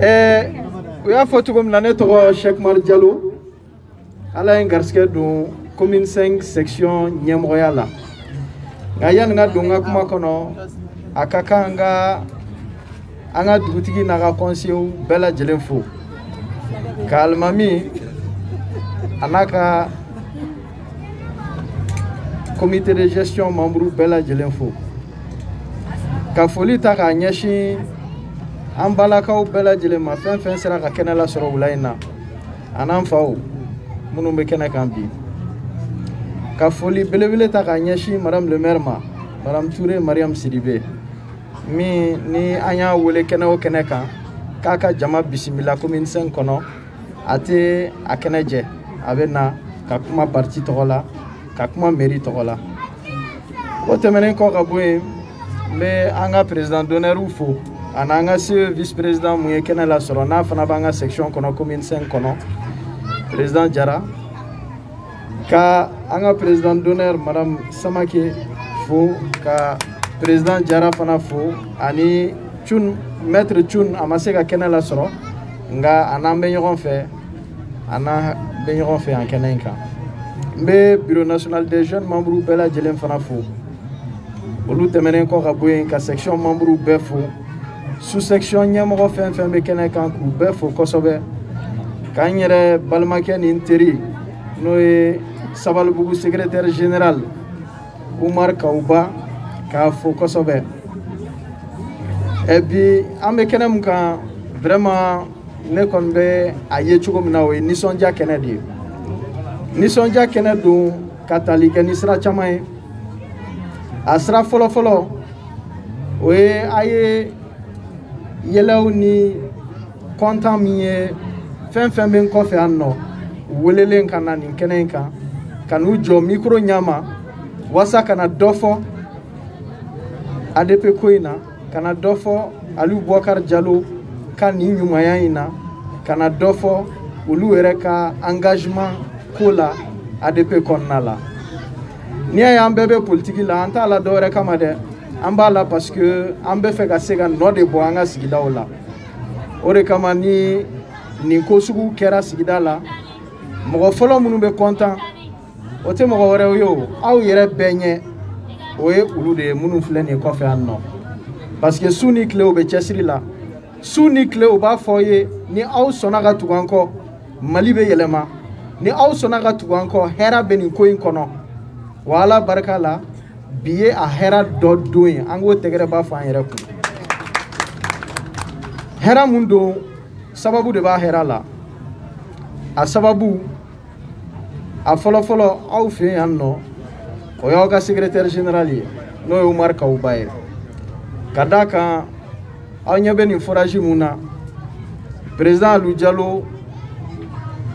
u y'a fɔ cogo min na ne tɔgɔ Cheikh Mar Diallo ala ye n garisɛgɛ don commune 5 section ɲɛmɔgɔya la nka yanni n ka don n ka kuma kɔnɔ a ka kan an ka dugutigi n'a ka conseillers bɛɛ lajɛlen fo ka alimami a n'a ka comité de gestion membres bɛɛ lajɛlen fo ka foli ta k'a ɲɛsin an balakaw bɛɛ lajɛlen ma fɛn fɛn sera ka kɛnɛ lasɔrɔ wula in na a n'an faw minnu bɛ kɛnɛ kan bi ka foli belebele ta k'a ɲɛsin madame le maire ma madame Touré Mariam Sidibe min ni an y'a wele kɛnɛ o kɛnɛ kan k'a ka jama bisimila commune 5 kɔnɔ a tɛ a kɛnɛ jɛ a bɛ na ka kuma parti tɔgɔ la ka kuma mairie tɔgɔ la o tɛmɛnen kɔ ka bɔ yen n bɛ an ka président d'honneur fo ani an ka vice président mun ye kɛnɛ lasɔrɔ n'a fana b'an ka section kɔnɔ commune 5 kɔnɔ président Jara ka an ka président d'honneur madame Samake fo ka président Jara fana fo ani Chun maître Chun a ma se ka kɛnɛ lasɔrɔ nka a n'an bɛ ɲɔgɔn fɛ an kɛnɛ in kan n bɛ bureau national des jeunes membres bɛɛ lajɛlen fana fo olu tɛmɛnen kɔ ka bɔ yen ka section membres bɛɛ fo sous section ɲɛmɔgɔ fɛn fɛn bɛ kɛnɛ kan k'u bɛɛ fo kosɛbɛ k'an yɛrɛ balimakɛ ni n teri n'o ye Sabalibugu secrétaire général Umar Kawuba k'a fo kosɛbɛ et puis an bɛ kɛnɛ mun kan vraiment ne kɔni bɛ a ye cogo min na o ye nisɔndiya kɛnɛ de ye nisɔndiya kɛnɛ don ka tali kɛ ni sira caman ye a sira fɔlɔ-fɔlɔ o ye a ye yɛlɛw ni kɔntan min ye fɛn fɛn bɛ n kɔfɛ yan nɔ welelen ka na nin kɛnɛ in kan ka n'u jɔ micro ɲama walasa ka na dɔ fɔ ADP ko in na ka na dɔ fɔ Aliou Boubacar Diallo ka nin ɲumanya in na ka na dɔ fɔ olu yɛrɛ ka engagement ko la ADP kɔnɔna la n'i y'a ye an bɛɛ bɛ politique la an t'a la dɔ wɛrɛ kama dɛ an b'a la parce que an bɛ fɛ ka se ka nɔ de bɔ an ka sigidaw la o de kama ni nin ko sugu kɛra sigida la mɔgɔ fɔlɔ minnu bɛ content o tɛ mɔgɔ wɛrɛw ye o aw yɛrɛ bɛɛ ɲɛ o ye olu de ye minnu filɛ nin ye kɔfɛ yan nɔ parce que su ni tile u bɛ cɛsiri la su ni tile u b'a fɔ ye ni aw sɔnna ka tugu an kɔ Mali bɛ yɛlɛma ni aw sɔnna ka tugu an kɔ hɛrɛ bɛ nin ko in kɔnɔ wa Ala barika la bi ye a hɛrɛ dɔ don ye an k'o tɛgɛrɛ b'a fɔ an yɛrɛ kun hɛrɛ mun don sababu de b'a hɛrɛ la a sababu a fɔlɔ-fɔlɔ aw fɛ yan nɔ o y'aw ka secrétaire général ye n'o ye Umar Kawuba ye ka d'a kan aw ɲɛ bɛ nin forage mun na président Aliou Diallo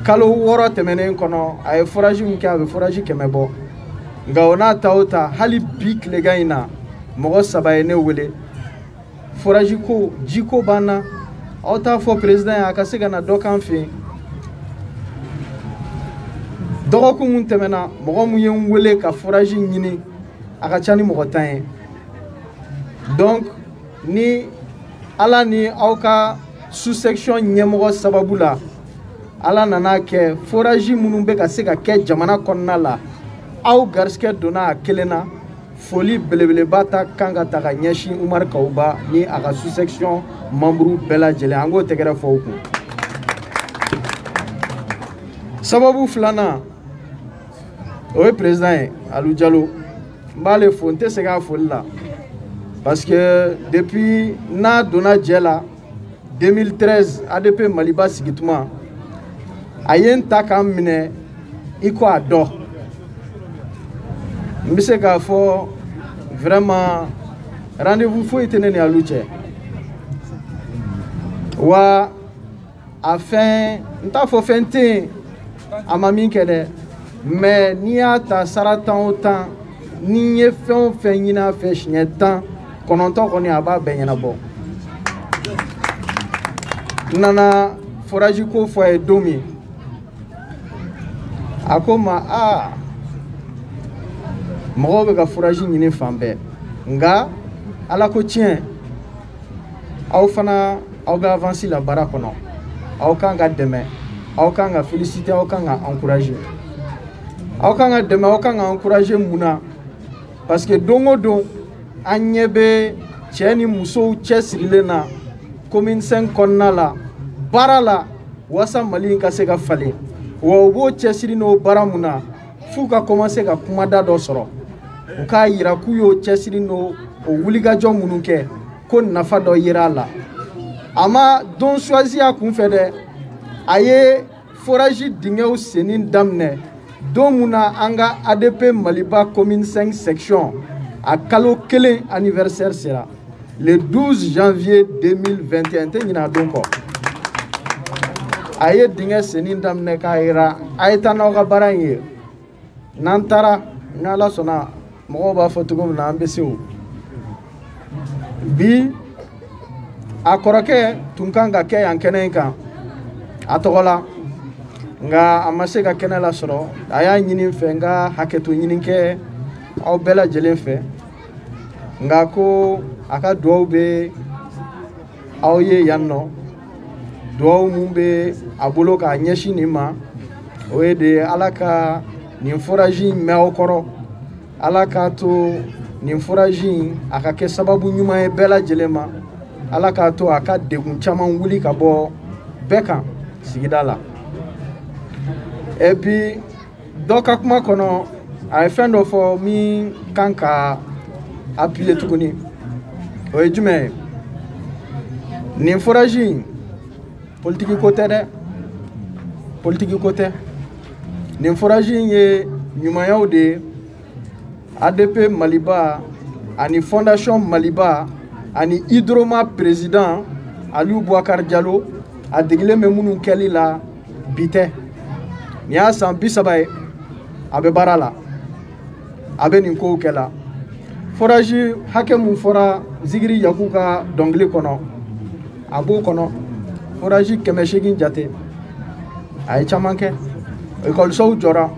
kalo 6 tɛmɛnen kɔnɔ a ye forage mun kɛ a bɛ forage 100 bɔ nka o n'a ta o ta hali bi tilegan in na mɔgɔ 3 ye ne wele forage ko jiko b'an na aw t'a fɔ président ye a ka se ka na dɔ k'an fɛ yen dɔgɔkun mun tɛmɛna mɔgɔ mun ye n wele ka forage ɲini a ka ca ni mɔgɔ 10 ye donc ni Ala ni aw ka sous section ɲɛmɔgɔ sababu la Ala nana kɛ forage minnu bɛ ka se ka kɛ jamana kɔnɔna la aw garisɛgɛ donna a kelen na foli belebeleba ta kan ka ta ka ɲɛsin Umar Kawuba ni a ka sous section membres bɛɛ lajɛlen an k'o tɛgɛrɛ fɔ o kun sababu filanan o ye président ye Aliou Diallo n b'ale fo n tɛ segin a foli la parce que depuis n'a donna jɛ la 2013 ADP Maliba sigituma a ye n ta k'an minɛ i ko a dɔ n bɛ se k'a fɔ vraiment rendez-vous foyi tɛ ne ni Aliou cɛ wa a fɛn n t'a fɔ fɛn tɛ yen a ma min kɛ dɛ mais n'i y'a ta sara 10 o 10 ni n ye fɛn o fɛn ɲini a fɛ siɲɛ 10 9 kɔni a b'a bɛɛ ɲɛnabɔ n nana forage ko fɔ a ye don min a ko n ma mɔgɔw bɛ ka forage ɲini fan bɛɛ nka Ala ko tiɲɛ aw fana aw bɛ avancer la baara kɔnɔ aw kan ka dɛmɛ aw kan ka féliciter aw kan ka encourager aw kan ka dɛmɛ aw kan ka encourager mun na parce que don o don an ɲɛ bɛ cɛ ni musow cɛsirilen na commune 5 kɔnɔna la baara la wasa Mali in ka se ka falen wa u b'o cɛsiri n'o baara mun na f'u ka commencer ka kumada dɔ sɔrɔ u k'a yira k'u y'o cɛsiri n'o wulikajɔ minnu kɛ ko nafa dɔ yera a la a ma don choisi a kunfɛ dɛ a ye forage dingɛw senni daminɛ don mun na an ka ADP Maliba commune 5 section a kalo 1 anniversaire sera le 12 janvier 2021 tɛ ɲinɛ a don kɔ a ye dingɛ senni daminɛ k'a yira a ye taa n'aw ka baara in ye n'an taara ni Ala sɔnna mɔgɔw b'a fɔ cogo min na an bɛ se o bi a kɔrɔkɛ tun kan ka kɛ yan kɛnɛ in kan a tɔgɔ la nka a ma se ka kɛnɛ lasɔrɔ a y'a ɲini n fɛ n ka hakɛto ɲini kɛ aw bɛɛ lajɛlen fɛ nka ko a ka dugawu bɛ aw ye yan nɔ dugawu mun bɛ a bolo k'a ɲɛsin nin ma o ye de Ala ka nin forage in mɛn aw kɔrɔ Ala k'a to nin forage in a ka kɛ sababu ɲuman ye bɛɛ lajɛlen ma Ala k'a to a ka degun caman wuli ka bɔ bɛɛ kan sigida la et puis dɔ ka kuma kɔnɔ a ye fɛn dɔ fɔ min kan ka appuyer tuguni o ye jumɛn ye nin forage in politique ko tɛ dɛ politique ko tɛ nin forage in ye ɲumanyaw de ye ADP Maliba ani Fondation Maliba ani Hydroma président Aliou Bouakar Diallo a degilen bɛ minnu kɛli la bi tɛ nin y'a san 30 ye a bɛ baara la a bɛ nin kow kɛla forage hakɛ mun fɔra Zigiri Yaku ka dɔnkili kɔnɔ a b'o kɔnɔ forage 800 jate a ye caman kɛ écolisow jɔra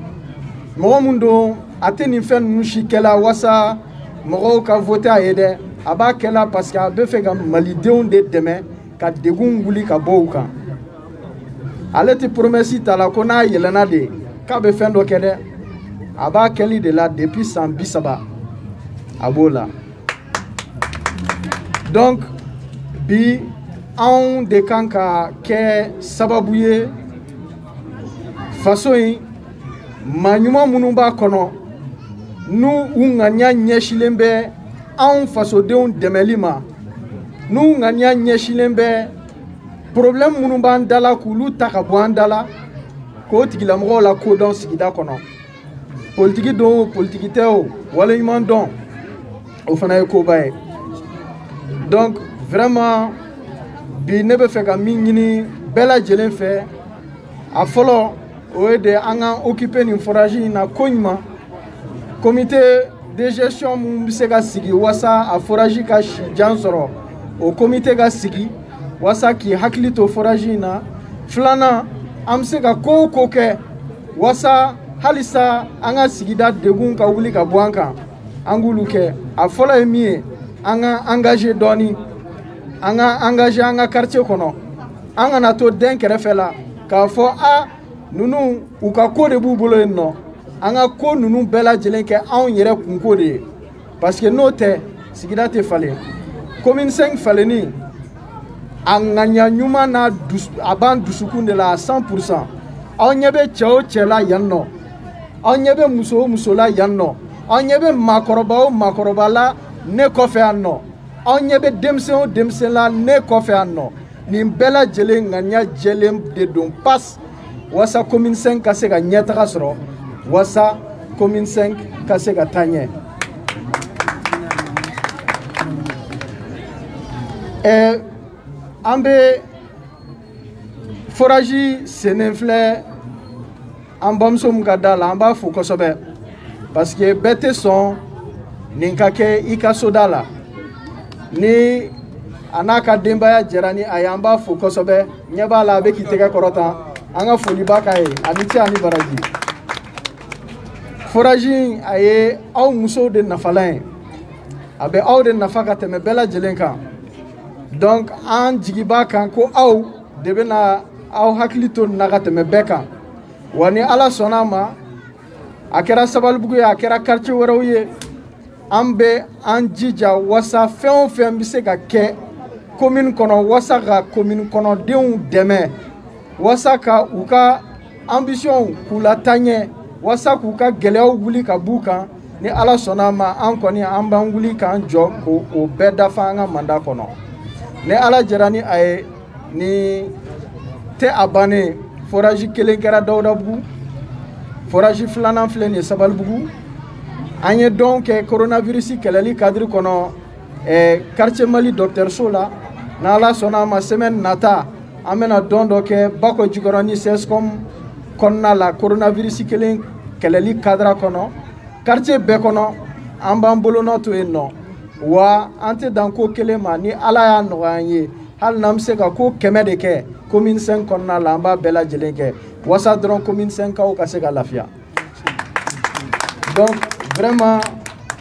mɔgɔ mun don a tɛ nin fɛn ninnu si kɛla wasa mɔgɔw ka voter a ye dɛ a b'a kɛla parce que a bɛ fɛ ka malidenw de dɛmɛ ka degun wuli ka bɔ u kan ale tɛ promesse ta la ko n'a yɛlɛnna de k'a bɛ fɛn dɔ kɛ dɛ a b'a kɛli de la depuis san 30 a b'o la donc bi anw de kan ka kɛ sababu ye faso in maa ɲuman minnu b'a kɔnɔ n'u ŋaniya ɲɛsilen bɛ anw fasodenw dɛmɛli ma n'u ŋaniya ɲɛsilen bɛ problème minnu b'an da la k'olu ta ka bɔ an da la k'o tigilamɔgɔw la kodɔn sigida kɔnɔ politiki don o politiki tɛ o waleɲuman dɔn o fana ye koba ye donc vraiment bi ne bɛ fɛ ka min ɲini bɛɛ lajɛlen fɛ a fɔlɔ o ye de an ka occuper nin forage in na ko ɲuman comité de gestion mun bɛ se ka sigi wasa a forage ka si jan sɔrɔ o comité ka sigi wasa k'i hakili to forage in na filanan an bɛ se ka ko o ko kɛ wasa halisa an ka sigida degun ka wuli ka bɔ an kan an k'olu kɛ a fɔlɔ ye min ye an ka engagé dɔɔni an ka engagé an ka quartier kɔnɔ an kana to den kɛrɛfɛ la k'a fɔ a ninnu u ka ko de b'u bolo yen nɔ an ka ko ninnu bɛɛ lajɛlen kɛ anw yɛrɛ kunko de ye parce que n'o tɛ sigida tɛ falen commune 5 falenni a ŋaniya ɲuman n'a a b'an dusukun de la à 100%. aw ɲɛ bɛ cɛ o cɛ la yan nɔ aw ɲɛ bɛ muso o muso la yan nɔ aw ɲɛ bɛ maakɔrɔba o maakɔrɔba la ne kɔfɛ yan nɔ aw ɲɛ bɛ denmisɛn o denmisɛn la ne kɔfɛ yan nɔ nin bɛɛ lajɛlen ŋaniya jɛlen de don passe wasa commune 5 ka se ka ɲɛtaga sɔrɔ wasa commune 5 ka se ka taa ɲɛ an bɛ forage sennen filɛ an bamuso min ka da la an b'a fo kosɛbɛ parce que bɛɛ tɛ sɔn nin ka kɛ i ka soda la ni a n'a ka denbaya jɛra ni a ye an b'a fo kosɛbɛ ɲɛ b'a la a bɛ k'i tɛgɛ kɔrɔtan an ka foli b'a k'a ye ani cɛ ani baraji forage a ye aw musow de nafalan ye a bɛ aw de nafa ka tɛmɛ bɛɛ lajɛlen kan Donc an jigiba kan ko aw de bena aw haklito nagateme beka wani ala sonama akera sabalbugu ya akera quartier waraw ye ambe an jija wasa fɛn fɛn bi se ka kɛ commune kono wasa ka commune kono denw dɛmɛ wasa ka u ka ambition k'u la taɲɛ wasa k'u ka gɛlɛyaw wuli ka b'u kan ni ala sɔnna ma an kɔni an b'an wuli k'an jɔ k'o bɛɛ dafa an ka manda kɔnɔ ni ala jɛra ni a ye ni tɛ a bannen forage kelen kɛra Dawudabugu forage filanan filɛ nin ye Sabalibugu an ye dɔn kɛ coronavirus kɛlɛli cadre kɔnɔ quartier Mali docteur la n'ala sɔnna ma semaine nata an bɛna dɔn dɔ kɛ Bako Jikɔrɔ ni CSCOM kɔnɔna la coronavirus kelen kɛlɛli cadre kɔnɔ quartier bɛɛ kɔnɔ an b'an bolonɔ to yen nɔ wa an tɛ dan ko kelen ma ni ala y'a nɔgɔya an ye hali n'an bɛ se ka ko 100 de kɛ commune 5 kɔnɔna la an b'a bɛɛ lajɛlen kɛ wasa dɔrɔn commune 5 kaw ka se ka lafiya. Donc vraiment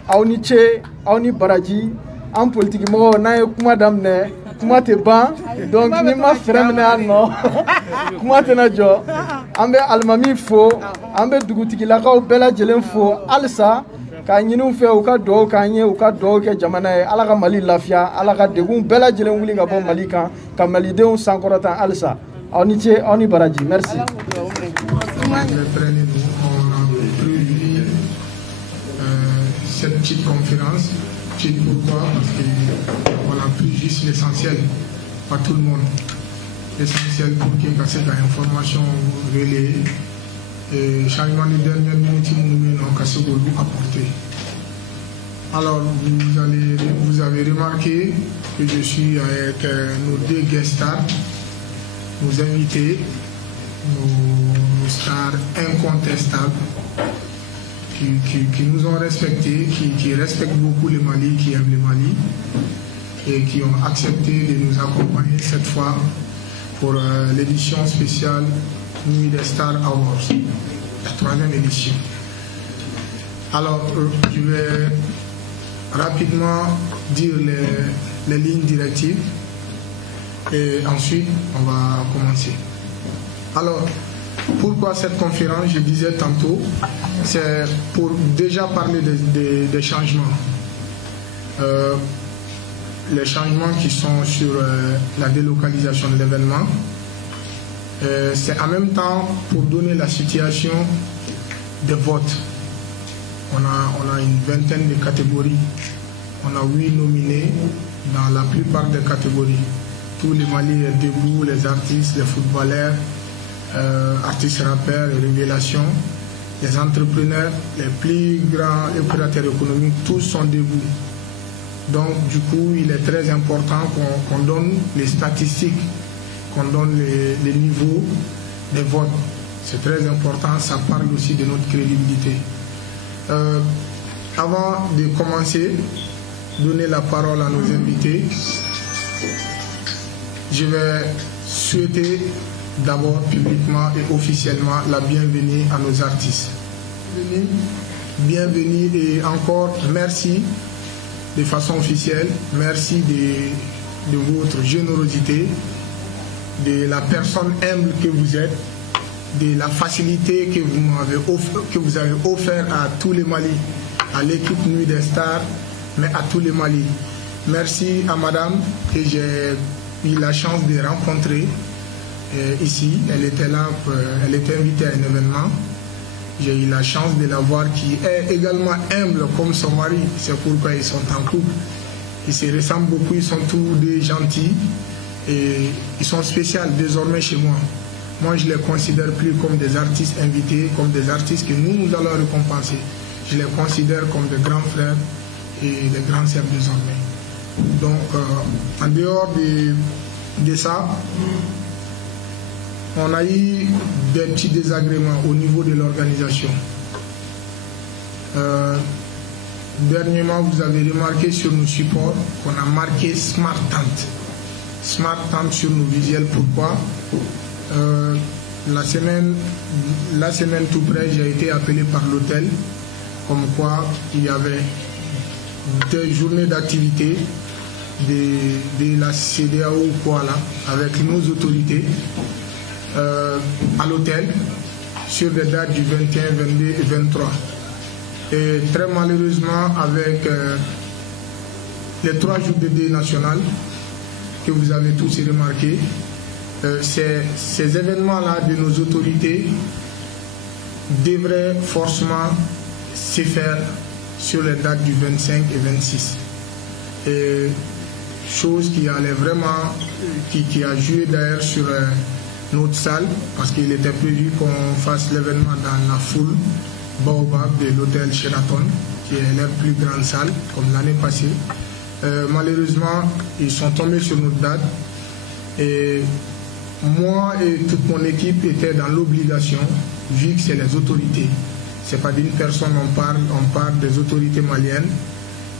aw ni ce aw ni baraji an politique mɔgɔw n'an ye kuma daminɛ kuma tɛ ban donc ni ma fɛrɛ minɛ yan nɔ kuma tɛna jɔ an bɛ alimami fo an bɛ dugutigilakaw bɛɛ lajɛlen fo halisa k'a ɲini u fɛ u ka dugawu k'an ye u ka dugawu kɛ jamana ye ala ka Mali lafiya ala ka degun bɛɛ lajɛlen wuli ka bɔ Mali kan ka malidenw sankɔrɔta halisa aw ni ce aw ni baraji merci. Cette petite conférence, petite pourquoi? Parce qu'on a pris juste l'essentiel, pas tout le monde. L'essentiel pour qu'il y ait l'information relayée et changement de dernière minute, nous avons apporté. Alors, vous avez remarqué que je suis avec nos deux guest stars, nos invités, nos stars incontestables. Qui nous ont respectés, qui respectent beaucoup le Mali, qui aiment le Mali et qui ont accepté de nous accompagner cette fois pour l'édition spéciale Nuit des Stars Awards, la 3e édition. Alors, je vais rapidement dire les lignes directives et ensuite on va commencer. Alors, pourquoi cette conférence? Je disais tantôt, c'est pour déjà parler des changements. Les changements qui sont sur la délocalisation de l'événement. C'est en même temps pour donner la situation des votes. On a une vingtaine de catégories. On a 8 nominés dans la plupart des catégories. Tous les Mali est debout, les artistes, les footballeurs, artistes rappeurs, révélations, les entrepreneurs, les plus grands opérateurs économiques, tous sont debout. Donc du coup, il est très important qu'on donne les statistiques, qu'on donne les niveaux des votes. C'est très important, ça parle aussi de notre crédibilité. Avant de commencer, donner la parole à nos invités, je vais souhaiter d'abord publiquement et officiellement la bienvenue à nos artistes. Bienvenue et encore merci de façon officielle, merci de votre générosité, de la personne humble que vous êtes, de la facilité que vous avez offert à tous les Mali, à l'équipe Nuit des Stars, mais à tous les Mali. Merci à madame que j'ai eu la chance de rencontrer ici. Elle était là, elle était invitée à un événement. J'ai eu la chance de la voir qui est également humble comme son mari. C'est pourquoi ils sont en couple. Ils se ressemblent beaucoup, ils sont tous deux gentils et ils sont spéciaux désormais chez moi. Moi, je les considère plus comme des artistes invités, comme des artistes que nous allons récompenser. Je les considère comme des grands frères et des grands sœurs désormais. Donc, en dehors de ça, on a eu des petits désagréments au niveau de l'organisation. Dernièrement, vous avez remarqué sur nos supports qu'on a marqué Smart Tent. Smart Tent sur nos visuels. Pourquoi? La semaine tout près, j'ai été appelé par l'hôtel comme quoi il y avait des journées d'activité de la CEDEAO ou quoi là, avec nos autorités à l'hôtel sur les dates du 21, 22 et 23. Et très malheureusement, avec les 3 jours de deuil national que vous avez tous remarqué, ces événements-là de nos autorités devraient forcément se faire sur les dates du 25 et 26. Et chose qui allait vraiment, qui a joué d'ailleurs sur notre salle, parce qu'il était prévu qu'on fasse l'événement dans la foule Baobab de l'hôtel Sheraton, qui est leur plus grande salle, comme l'année passée. Malheureusement, ils sont tombés sur notre date et moi et toute mon équipe étaient dans l'obligation, vu que c'est les autorités. C'est pas d'une personne, on parle des autorités maliennes,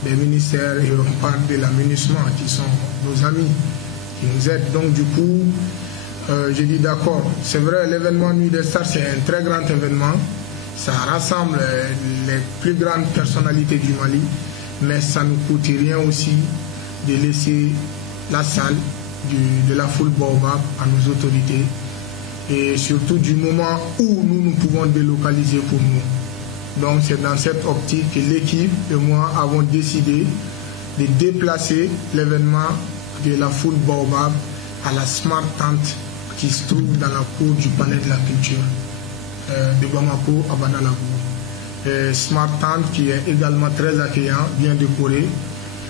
des ministères, et on parle de la MINUSMA, qui sont nos amis, qui nous aident. Donc du coup, j'ai dit d'accord, c'est vrai, l'événement Nuit des Stars, c'est un très grand événement. Ça rassemble les plus grandes personnalités du Mali, mais ça ne coûte rien aussi de laisser la salle de la foule Baobab à nos autorités, et surtout du moment où nous pouvons délocaliser pour nous. Donc c'est dans cette optique que l'équipe et moi avons décidé de déplacer l'événement de la foule Baobab à la Smart Tent qui se trouve dans la cour du Palais de la Culture de Bamako à Badalago. Smart Tent qui est également très accueillant, bien décoré.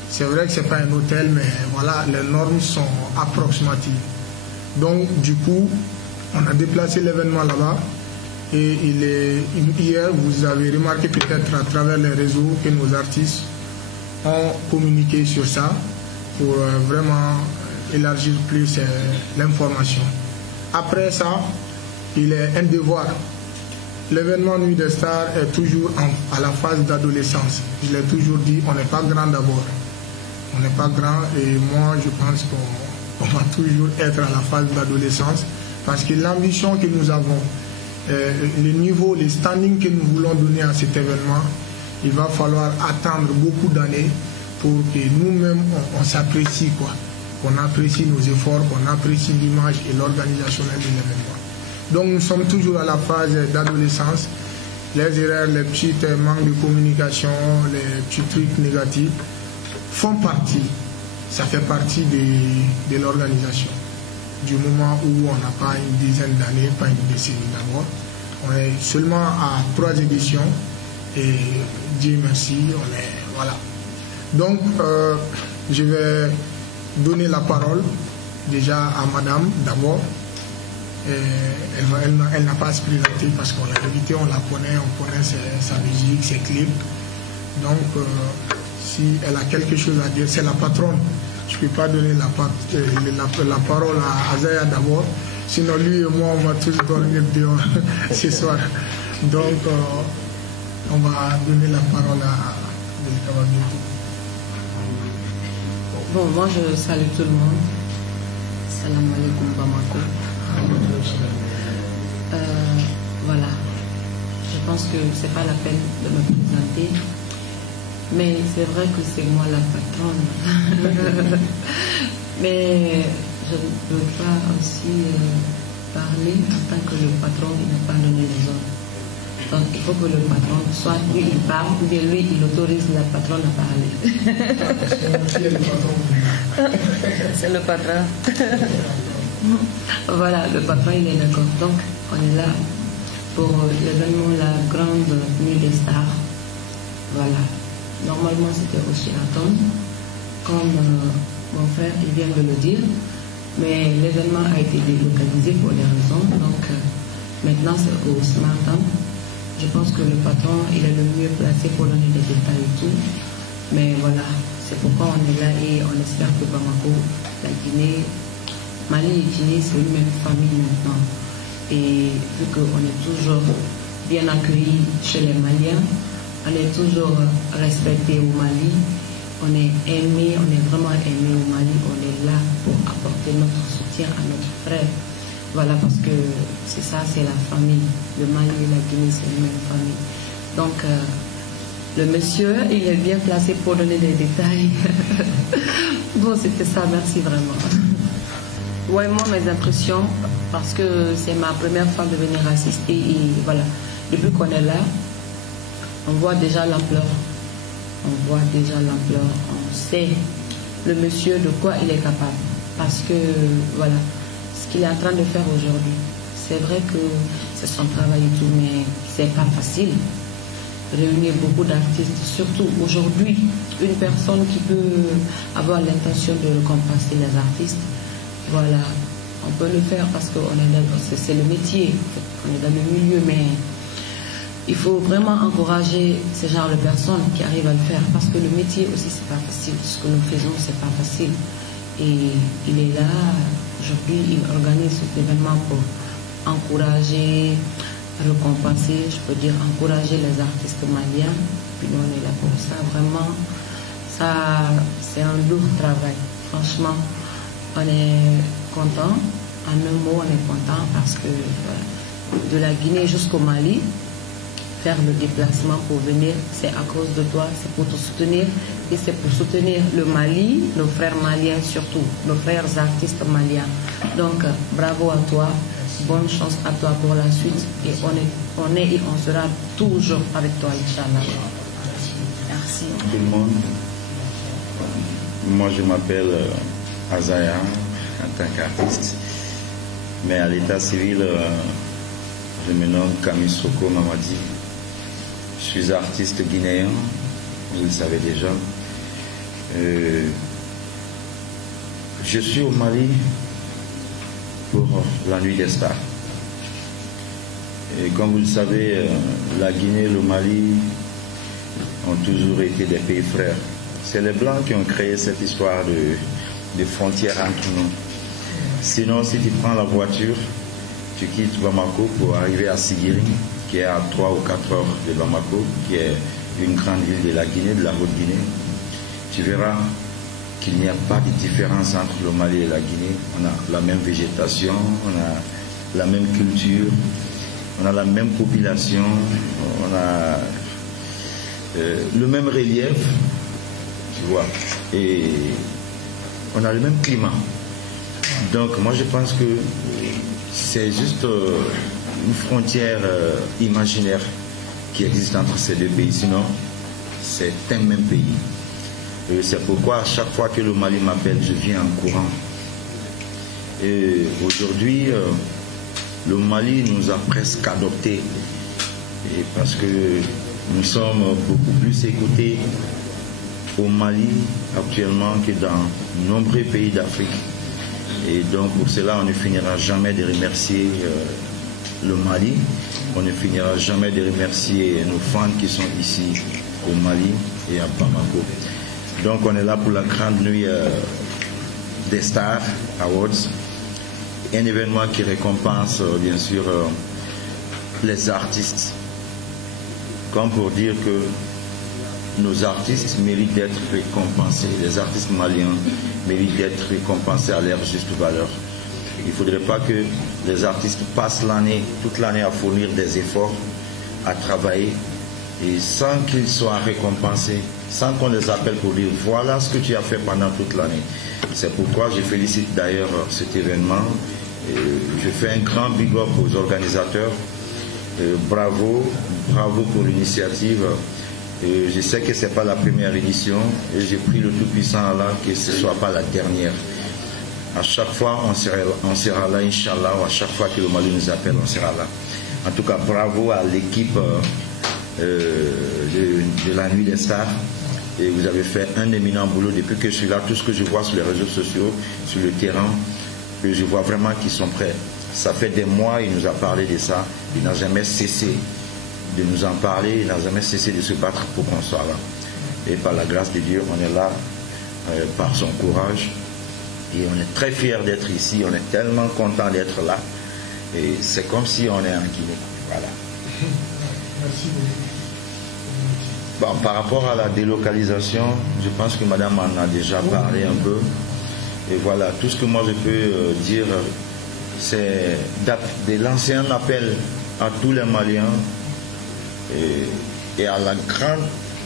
C'est vrai que ce n'est pas un hôtel, mais voilà, les normes sont approximatives. Donc du coup, on a déplacé l'événement là-bas. Et hier, vous avez remarqué peut-être à travers les réseaux que nos artistes ont communiqué sur ça pour vraiment élargir plus l'information. Après ça, il est un devoir. L'événement Nuit des Stars est toujours à la phase d'adolescence. Je l'ai toujours dit, on n'est pas grand d'abord. On n'est pas grand et moi je pense qu'on va toujours être à la phase d'adolescence parce que l'ambition que nous avons, le niveau, les standings que nous voulons donner à cet événement, il va falloir attendre beaucoup d'années pour que nous-mêmes on s'apprécie, quoi. Qu'on apprécie nos efforts, qu'on apprécie l'image et l'organisationnel de l'événement. Donc nous sommes toujours à la phase d'adolescence. Les erreurs, les petits manques de communication, les petits trucs négatifs font partie, ça fait partie de l'organisation. Du moment où on n'a pas une dizaine d'années, pas une décennie d'abord, on est seulement à 3 éditions et Dieu merci, on est voilà. Donc je vais donner la parole déjà à madame d'abord. Elle n'a pas à se présenter parce qu'on l'a invité, on la connaît, on connaît sa musique, ses clips. Donc si elle a quelque chose à dire, c'est la patronne. Je ne peux pas donner la parole à Azaya d'abord, sinon lui et moi on va tous dormir dehors ce soir. Donc on va donner la parole à Delika Wabioto. Bon, moi je salue tout le monde. Salam alaikum Bamako. Voilà, je pense que c'est pas la peine de me présenter. Mais c'est vrai que c'est moi la patronne. Mais je ne peux pas aussi parler en tant que le patron n'a pas donné les ordres. Donc il faut que le patron, soit lui il parle, ou bien lui il autorise la patronne à parler. C'est le patron. Voilà, le patron il est d'accord. Donc on est là pour l'événement La Grande Nuit des Stars. Voilà. Normalement, c'était au Sheraton, comme mon frère il vient de le dire, mais l'événement a été délocalisé pour des raisons, donc maintenant c'est au Smart Tent. Je pense que le patron il est le mieux placé pour donner des détails et tout, mais voilà, c'est pourquoi on est là et on espère que Bamako, la Guinée, Mali et Guinée, c'est une même famille maintenant. Et vu qu'on est toujours bien accueillis chez les Maliens, on est toujours respecté au Mali, on est aimé, on est vraiment aimé au Mali, on est là pour apporter notre soutien à notre frère. Voilà, parce que c'est ça, c'est la famille. Le Mali et la Guinée, c'est une même famille. Donc, Le monsieur, il est bien placé pour donner des détails. Bon, c'était ça, merci vraiment. Ouais, moi, mes impressions, parce que c'est ma première fois de venir assister et voilà, depuis qu'on est là, on voit déjà l'ampleur. On voit déjà l'ampleur, on sait le monsieur de quoi il est capable. Parce que, voilà, ce qu'il est en train de faire aujourd'hui, c'est vrai que c'est son travail et tout, mais c'est pas facile. Réunir beaucoup d'artistes, surtout aujourd'hui, une personne qui peut avoir l'intention de récompenser les artistes, voilà, on peut le faire parce que c'est le métier, on est dans le milieu, mais il faut vraiment encourager ce genre de personnes qui arrivent à le faire parce que le métier aussi c'est pas facile, ce que nous faisons c'est pas facile. Et il est là, aujourd'hui il organise cet événement pour encourager, récompenser, je peux dire encourager les artistes maliens. Puis nous on est là pour ça, vraiment, ça c'est un lourd travail. Franchement, on est content, en un mot on est content parce que de la Guinée jusqu'au Mali, faire le déplacement pour venir, c'est à cause de toi, c'est pour te soutenir et c'est pour soutenir le Mali, nos frères maliens surtout, nos frères artistes maliens. Donc bravo à toi, bonne chance à toi pour la suite et on est et on sera toujours avec toi, Inch'Allah. Merci. Tout le monde, moi je m'appelle Azaya en tant qu'artiste, mais à l'état civil, je me nomme Camille Soko Mamadi. Je suis artiste guinéen, vous le savez déjà. Je suis au Mali pour la Nuit des Stars. Et comme vous le savez, la Guinée et le Mali ont toujours été des pays frères. C'est les Blancs qui ont créé cette histoire de frontières entre nous. Sinon, si tu prends la voiture, tu quittes Bamako pour arriver à Sigiri, qui est à 3 ou 4 heures de Bamako, qui est une grande ville de la Guinée, de la Haute-Guinée. Tu verras qu'il n'y a pas de différence entre le Mali et la Guinée. On a la même végétation, on a la même culture, on a la même population, on a le même relief, tu vois, et on a le même climat. Donc moi je pense que c'est juste une frontière imaginaire qui existe entre ces deux pays, sinon c'est un même pays. C'est pourquoi à chaque fois que le Mali m'appelle, je viens en courant. Et aujourd'hui, le Mali nous a presque adoptés, et parce que nous sommes beaucoup plus écoutés au Mali actuellement que dans de nombreux pays d'Afrique. Et donc pour cela, on ne finira jamais de remercier le Mali, on ne finira jamais de remercier nos fans qui sont ici au Mali et à Bamako. Donc on est là pour la grande nuit des Stars Awards, un événement qui récompense bien sûr les artistes, comme pour dire que nos artistes méritent d'être récompensés, les artistes maliens méritent d'être récompensés à leur juste valeur. Il ne faudrait pas que les artistes passent l'année, toute l'année à fournir des efforts, à travailler, et sans qu'ils soient récompensés, sans qu'on les appelle pour dire voilà ce que tu as fait pendant toute l'année. C'est pourquoi je félicite d'ailleurs cet événement. Je fais un grand big up aux organisateurs. Bravo, bravo pour l'initiative. Je sais que ce n'est pas la première édition et j'ai pris le Tout-Puissant là que ce ne soit pas la dernière. À chaque fois, on sera là, Inch'Allah, à chaque fois que le Mali nous appelle, on sera là. En tout cas, bravo à l'équipe de la Nuit des Stars. Et vous avez fait un éminent boulot depuis que je suis là. Tout ce que je vois sur les réseaux sociaux, sur le terrain, je vois vraiment qu'ils sont prêts. Ça fait des mois, il nous a parlé de ça. Il n'a jamais cessé de nous en parler. Il n'a jamais cessé de se battre pour qu'on soit là. Et par la grâce de Dieu, on est là par son courage. Et on est très fiers d'être ici. On est tellement content d'être là. Et c'est comme si on est en Guinée. Voilà. Merci beaucoup. Bon, par rapport à la délocalisation, je pense que madame en a déjà parlé un peu. Et voilà, tout ce que moi je peux dire, c'est de lancer un appel à tous les Maliens et à la grande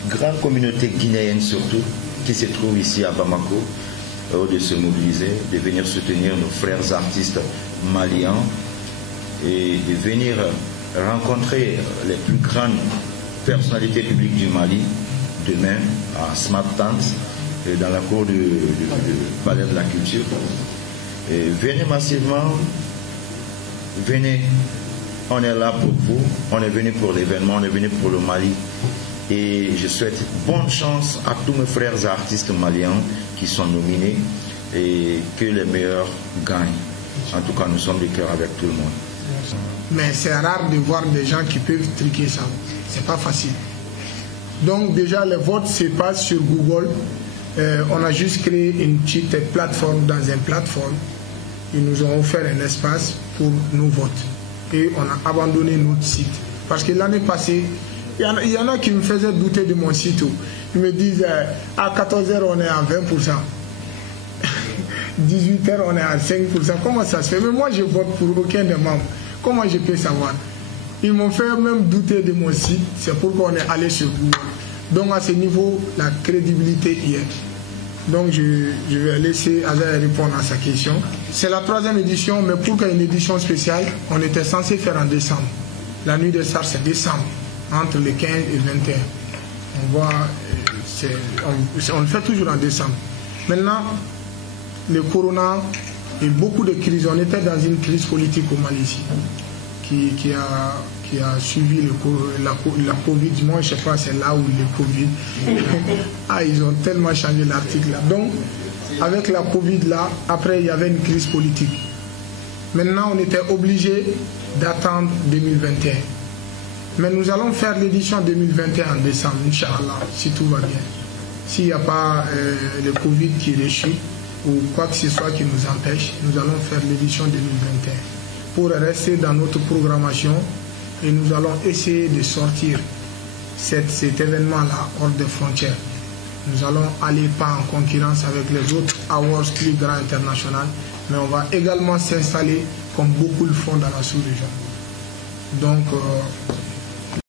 grande communauté guinéenne surtout, qui se trouve ici à Bamako, de se mobiliser, de venir soutenir nos frères artistes maliens et de venir rencontrer les plus grandes personnalités publiques du Mali demain à Smart Tent, dans la cour du Palais de la Culture. Et venez massivement, venez, on est là pour vous, on est venu pour l'événement, on est venu pour le Mali. Et je souhaite bonne chance à tous mes frères artistes maliens qui sont nominés et que les meilleurs gagnent. En tout cas, nous sommes de cœur avec tout le monde. Mais c'est rare de voir des gens qui peuvent triquer ça. C'est pas facile. Donc déjà, les votes se passent sur Google. On a juste créé une petite plateforme dans une plateforme. Ils nous ont offert un espace pour nos votes. Et on a abandonné notre site. Parce que l'année passée, il y en a qui me faisaient douter de mon site. Ils me disent à 14h on est à 20%. 18h on est à 5%. Comment ça se fait? Mais moi je vote pour aucun des membres. Comment je peux savoir? Ils m'ont fait même douter de mon site. C'est pourquoi on est allé sur Google. Donc à ce niveau, la crédibilité y est. Donc je vais laisser Azaï répondre à sa question. C'est la 3e édition, mais pour qu'il y ait une édition spéciale, on était censé faire en décembre. La nuit des stars, c'est décembre, entre les 15 et 21. On voit, on le fait toujours en décembre. Maintenant, le corona et beaucoup de crises, on était dans une crise politique au Mali ici, qui a suivi la Covid. Moi, je ne sais pas, c'est là où le Covid. Ah, ils ont tellement changé l'article là. Donc, avec la Covid là, après, il y avait une crise politique. Maintenant, on était obligé d'attendre 2021. Mais nous allons faire l'édition 2021 en décembre, Inch'Allah, si tout va bien. S'il n'y a pas le Covid qui réchute ou quoi que ce soit qui nous empêche, nous allons faire l'édition 2021 pour rester dans notre programmation et nous allons essayer de sortir cet événement-là hors des frontières. Nous allons aller pas en concurrence avec les autres awards plus grands internationaux, mais on va également s'installer comme beaucoup le font dans la sous-région. Donc,